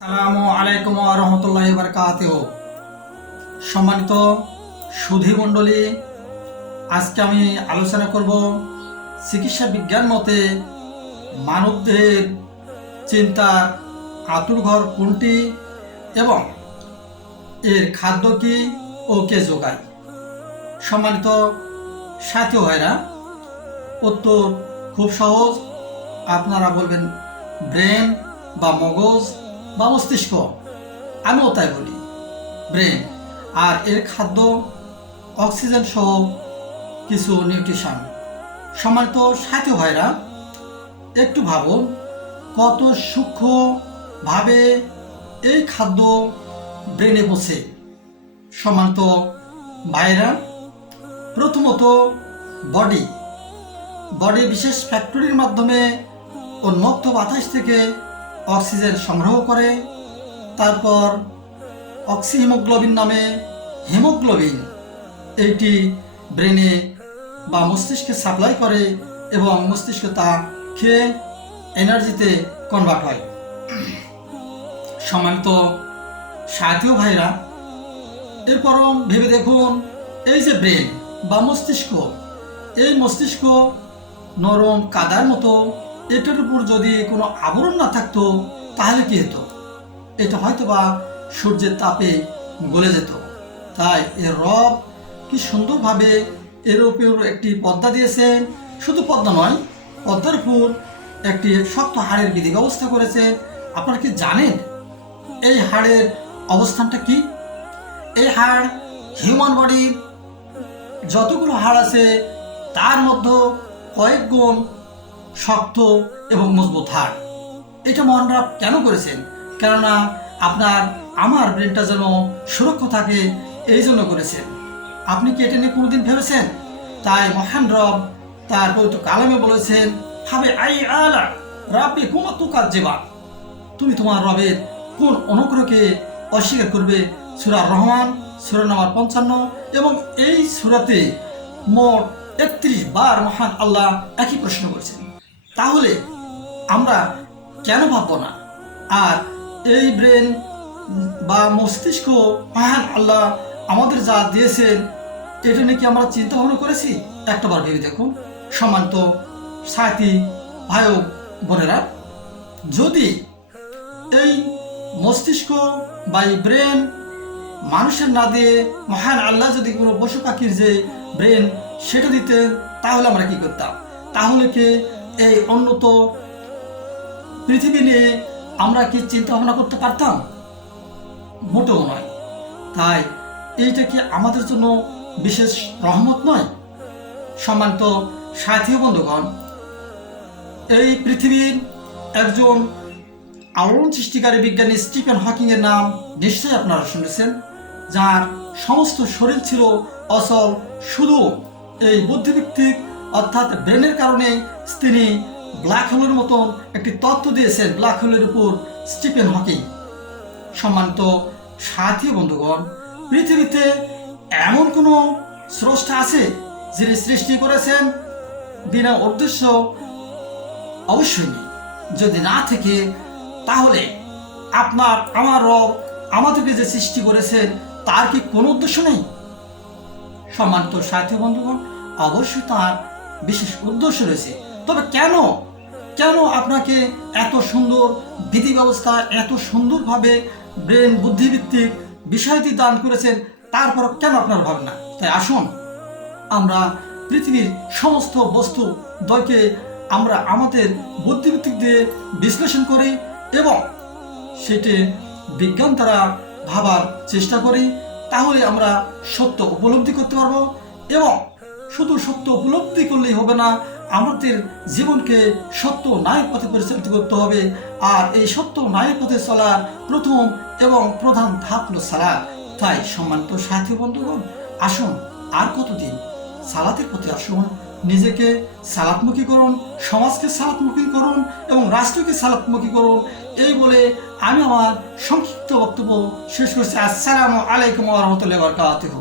সালামু আলাইকুম রহমতুল্লাহ বারকাত সম্মানিত সুধী মণ্ডলী, আজকে আমি আলোচনা করব চিকিৎসা বিজ্ঞান মতে মানবদেহের চিন্তার আতুরঘর কোনটি এবং এর খাদ্য কি ও কে যোগায়? সম্মানিত সাথী ভাইরা, উত্তর খুব সহজ। আপনারা বলবেন ব্রেন বা মগজ বা মস্তিষ্ক? আমিও তাই বলি। ব্রেন আর এর খাদ্য, অক্সিজেন সহ কিছু নিউট্রিশন। সম্মানিত সাথী ভাইরা, একটু ভাবুন কত সূক্ষ্মভাবে এই খাদ্য ব্রেনে পৌঁছে? সম্মানিত ভাইরা, প্রথমত বডি। বডি বিশেষ ফ্যাক্টরির মাধ্যমে উন্মুক্ত বাতাস থেকে অক্সিজেন সংগ্রহ করে, তারপর অক্সিহিমোগ্লোবিন নামে হিমোগ্লোবিন, এইটি ব্রেনে বা মস্তিষ্কে সাপ্লাই করে এবং মস্তিষ্ক তা খেয়ে এনার্জিতে কনভার্ট হয়। সম্মানিত সাথীয় ভাইরা এরপরও ভেবে দেখুন, এই যে ব্রেন বা মস্তিষ্ক, এই মস্তিষ্ক নরম কাদার মতো এটার উপর যদি কোনো আবরণ না থাকতো, তাহলে কি হতো? এটা হয়তো বা সূর্যের তাপে গলে যেত। তাই এর রব কি সুন্দরভাবে এর উপর একটি পদ্মা দিয়েছেন? শুধু পদ্মা নয়, পদ্মার উপর একটি শক্ত হাড়ের বিধি ব্যবস্থা করেছে আপনারা কি জানেন এই হাড়ের অবস্থানটা কি? এই হাড় হিউম্যান বডির যতগুলো হাড় আছে, তার মধ্যে কয়েক গুণ শক্ত এবং মজবুত হাড়। এটা মহানরা কেন করেছেন? কেননা আপনার, আমার ব্রেনটা যেন সুরক্ষা থাকে, এই জন্য করেছেন। আপনি কি এটা নিয়ে কোনোদিন ভেবেছেন? তাই মহান রব তার পবিত্র কালামে বলেছেন ভাবে আই আলা রাব্বি কুমা তুকার যেবা তুমি তোমার রবের কোন অনুগ্রহকে অস্বীকার করবে? সুরা রহমান, সুরা নাম্বার পঞ্চান্ন এবং এই সুরাতে মোট একত্রিশ বার মহান আল্লাহ একই প্রশ্ন করেছেন। তাহলে আমরা কেন ভাবব না? আর এই ব্রেন বা মস্তিষ্ক, মহান আল্লাহ আমাদের যা দিয়েছেন, এটা নিয়ে কি আমরা চিন্তা ভাবনা করেছি? একটাবার ভেবে দেখুন। সম্মানিত সাথী ভাই বোনেরা, যদি এই মস্তিষ্ক বা এই ব্রেন মানুষের না দিয়ে মহান আল্লাহ যদি কোনো পশু পাখির যে ব্রেন সেটা দিতেন, তাহলে আমরা কি করতাম? তাহলে কি এই উন্নত পৃথিবী নিয়ে আমরা কি চিন্তা ভাবনা করতে পারতাম? মোটেও নয়। তাই এইটা কি আমাদের জন্য বিশেষ রহমত নয়? সম্মানিত সাথী বন্ধুগণ, এই পৃথিবীর একজন আলোড়ন সৃষ্টিকারী বিজ্ঞানী স্টিফেন হকিং এর নাম নিশ্চয়ই আপনারা শুনেছেন, যার সমস্ত শরীর ছিল অসল শুধু এই বুদ্ধিভিত্তিক অর্থাৎ ব্রেনের কারণে তিনি ব্ল্যাক হোলের মতন একটি তত্ত্ব দিয়েছেন, ব্ল্যাক হোলের উপর স্টিফেন হকিং। সম্মানিত সাথী বন্ধুগণ, পৃথিবীতে এমন কোনো স্রষ্টা আছে যিনি সৃষ্টি করেছেন বিনা উদ্দেশ্য? অবশ্যই যদি না থেকে, তাহলে আপনার, আমার রব আমাদেরকে যে সৃষ্টি করেছেন, তার কি কোনো উদ্দেশ্য নেই? সম্মানিত সাথী বন্ধুগণ, অবশ্যই তার বিশেষ উদ্দেশ্য রয়েছে। তবে কেন? কেন আপনাকে এত সুন্দর বিধি ব্যবস্থা, এত সুন্দরভাবে ব্রেন বুদ্ধিভিত্তিক বিষয়টি দান করেছেন, তারপর কেন আপনার ভাবনা? তাই আসুন, আমরা পৃথিবীর সমস্ত বস্তু দয়কে আমরা আমাদের বুদ্ধিভিত্তিক দিয়ে বিশ্লেষণ করি এবং সেটি বিজ্ঞান দ্বারা ভাবার চেষ্টা করি, তাহলে আমরা সত্য উপলব্ধি করতে পারব এবং শুধু সত্য উপলব্ধি করলেই হবে না, আমাদের জীবনকে সত্য ন্যায় পথে পরিচালিত করতে হবে। আর এই সত্য ন্যায় পথে চলার প্রথম এবং প্রধান ধাপ হলো সালাদ তাই সম্মানিত সাথী বন্ধুগণ, আসুন আর কতদিন সালাতের প্রতি আসুন। নিজেকে সালাতমুখী করুন, সমাজকে সালাতমুখী করুন এবং রাষ্ট্রকে সালাতমুখী করুন। এই বলে আমি আমার সংক্ষিপ্ত বক্তব্য শেষ করছি। আসসালামু আলাইকুম রহমতুল্লাহ বরকাতুহ।